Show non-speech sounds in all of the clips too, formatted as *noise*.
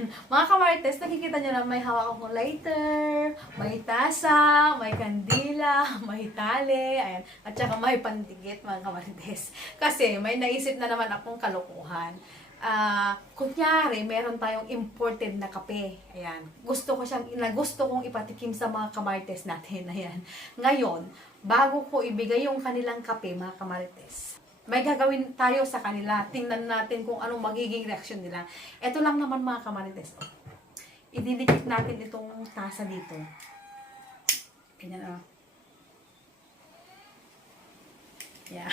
Ayan. *laughs* Mga kamarites, nakikita nyo na may hawak akong lighter, may tasa, may kandila, *laughs* may tali, ayan. At saka may pandigit, mga kamarites. *laughs* Kasi may naisip na naman akong kalokohan. Ah, kunyari, meron tayong imported na kape. Ayan. Gusto ko siyang, na gusto kong ipatikim sa mga kamarites natin. Ayan. Ngayon, bago ko ibigay yung kanilang kape, mga kamarites, may gagawin tayo sa kanila. Tingnan natin kung anong magiging reaksyon nila. Ito lang naman mga kamarites. oh. Ididikit natin itong tasa dito. Ganyan oh. Yeah.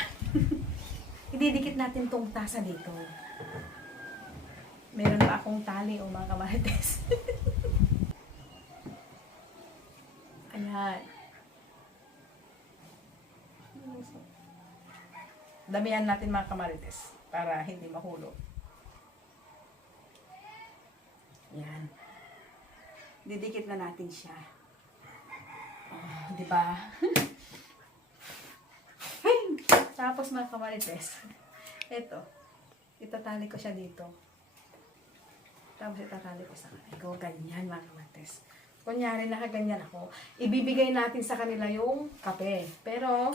*laughs* Ididikit natin tong tasa dito. Meron pa akong tali o mga kamarites. *laughs* Ayan. Damihan natin mga kamarites para hindi mahulog. Yan. Didikit na natin siya. Oh, di ba? *laughs* Tapos mga kamarites, ito, itatali ko siya dito. Tapos itatali ko sa kanila. Ikaw ganyan mga kamarites. Kunyari nakaganyan ako, ibibigay natin sa kanila yung kape. Pero,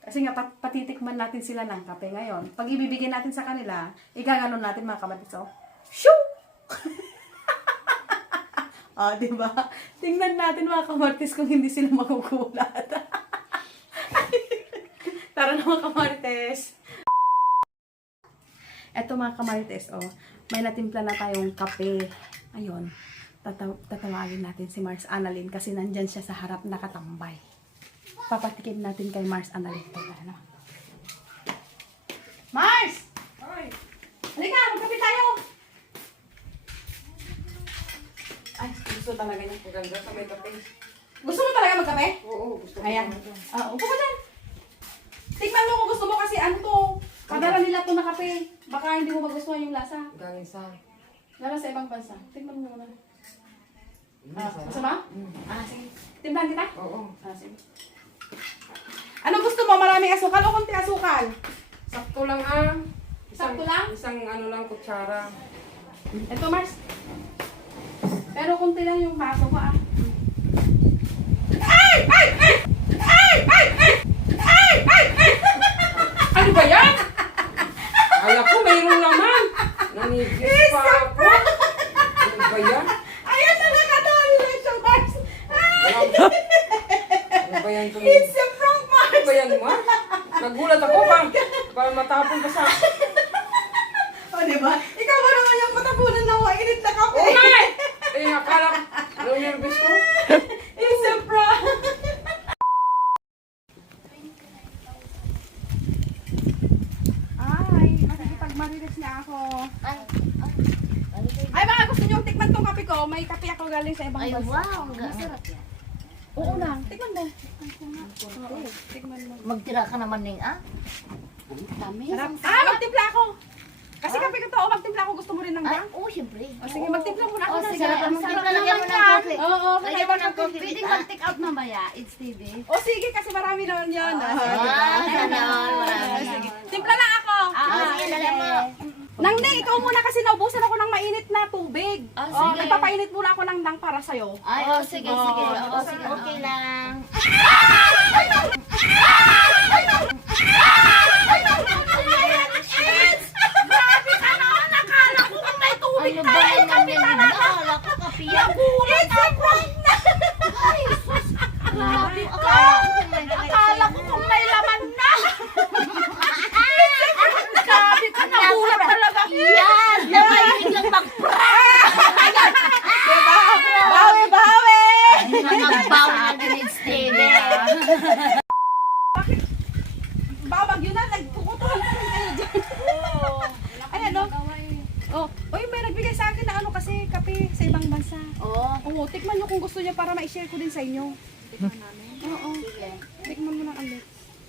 kasi nga, pat- patitikman natin sila ng kape ngayon. Pag ibibigay natin sa kanila, igaganon natin mga kamatis, oh. Shoo! *laughs* oh, di ba? Tingnan natin mga kamatis kung hindi sila magugulat. *laughs* Tara na mga kamarites. Eto mga kamarites, oh. May natimpla na tayong kape. Ayun. Tataw tatawagin natin si Mars Annalyn kasi nandyan siya sa harap nakatambay papatikim natin kay Mars Annalyn to. Ano? Mars! Ay, Halika, magkape tayo! Ay, gusto talaga niya. maganda sa may kape. Gusto mo talaga magkape? Oo, gusto ko. Ayan. Ah, upo ka dyan. Tikman mo kung gusto mo kasi ano to. Padala nila to na kape. Baka hindi mo magustuhan yung lasa. Galing sa... Lala sa ibang bansa. Tikman mo muna. Mm, Ah, mo? Mm. Ah, sige. Timplahan kita? Oo. Ah, sige. Ano gusto mo? Maraming asukal o konti asukal? Sakto lang ah. Isang, Sakto lang? Isang ano lang, kutsara. Ito, Mars. Pero konti lang yung baso ko, ah. Ano ba yan? Kala ko mayroon naman. Nanigis pa ako. Ano ba yan? Ayan na nakatawin lang siya, Mars. Alam ba yan? Tum- It's a prank, Ano Mars. ba yan, ma? Nagulat ako pa. Para matapon ka sa... O, di ba? Ikaw ba naman yung matapunan na mainit na kape? Oo nga *laughs* eh! Eh, akala ko. Ano nervous ko? It's a prank. Ay, makikipagmarites na ako. Ay, baka gusto nyo tikman tong kape ko. May kape ako galing sa ibang Ay, bansa. wow, ang masarap yan. Oo lang. Tikman mo. Oo, tikman mo. Magtira ka naman ning ah. Sarap. Ah, magtimpla ako. Kasi kape ko to. O, magtimpla ako. Gusto mo rin ng bang? oo, siyempre. O, sige, magtimpla muna ako Oh, sige, mo naman yan. Oo, oo. Lagyan mo ng coffee. Pwedeng mag-take out mamaya. It's TV. O, sige, kasi marami naman yun. Ah, Ah, sana marami. Sige. Timpla lang ako. Ah, sige, dala mo. Nang ikaw muna kasi naubusan ako ng mainit na tubig. Ah, Oh, sige. nagpapainit muna ako para sa'yo. Ay, oh, sige, Oo, sige. oo, Oo, sige, okay lang. Grabe ka naman! Nakala ko kung may tubig Ano ba yan namin? Nakala ko kapiyan. It's a prank na! Ay, sus. Grabe, akala ko kung may Akala ko kung may laman na! Grabe ka, nagulat talaga. Yan! Napahilig lang mag-prank! Bawi, bawi! Nagbawa natin it's TV. Bawag yun na, nagpukutuhan na rin kayo dyan. Ay, ano? Oh, uy, may nagbigay sa akin na ano kasi kape sa ibang bansa. Oo. Oo, tikman nyo kung gusto nyo para ma-share ko din sa inyo. Tikman namin? Oo. Tikman mo na ulit.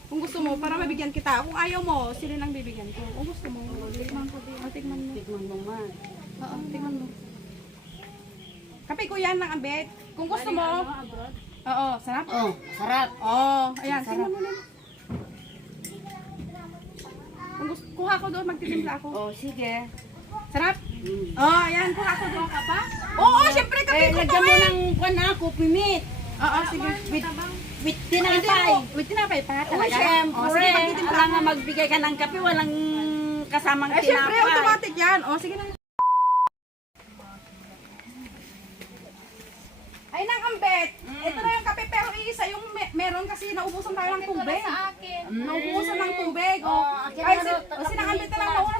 Kung gusto mo, para mabigyan kita. Kung ayaw mo, sila nang bibigyan ko. Kung gusto mo, tikman ko din. Oh, tikman mo. Tikman mo man. Oo, tikman mo. Kape ko yan ng ambet. Kung gusto mo. Oo, sarap. Oh, sarap. Oo, ayan, tingnan mo lang. Kung gusto, kuha ko doon, magtitimpla ako. Oh, sige. Sarap? Oh, ayan, kung ako doon ka ba? Oo, oh, syempre kape Eh, ko to lagyan mo eh. ng kwan na, coffee meat. Oo, sige. With, with tinapay. wait, tinapay pa Oh, talaga? syempre. Oh, sige, magtitimpla Alam ako. nga magbigay ka ng kape, walang kasamang Eh, syempre, tinapay. automatic yan. Oh, sige na. Ay, nang ambet. Ito na yung kape, pero isa yung me- meron kasi naubusan tayo ng tubig. Sa akin. Naubusan ng tubig. Oh, Oh, Ay, na si, oh, sinang ambet na lang taga- mauna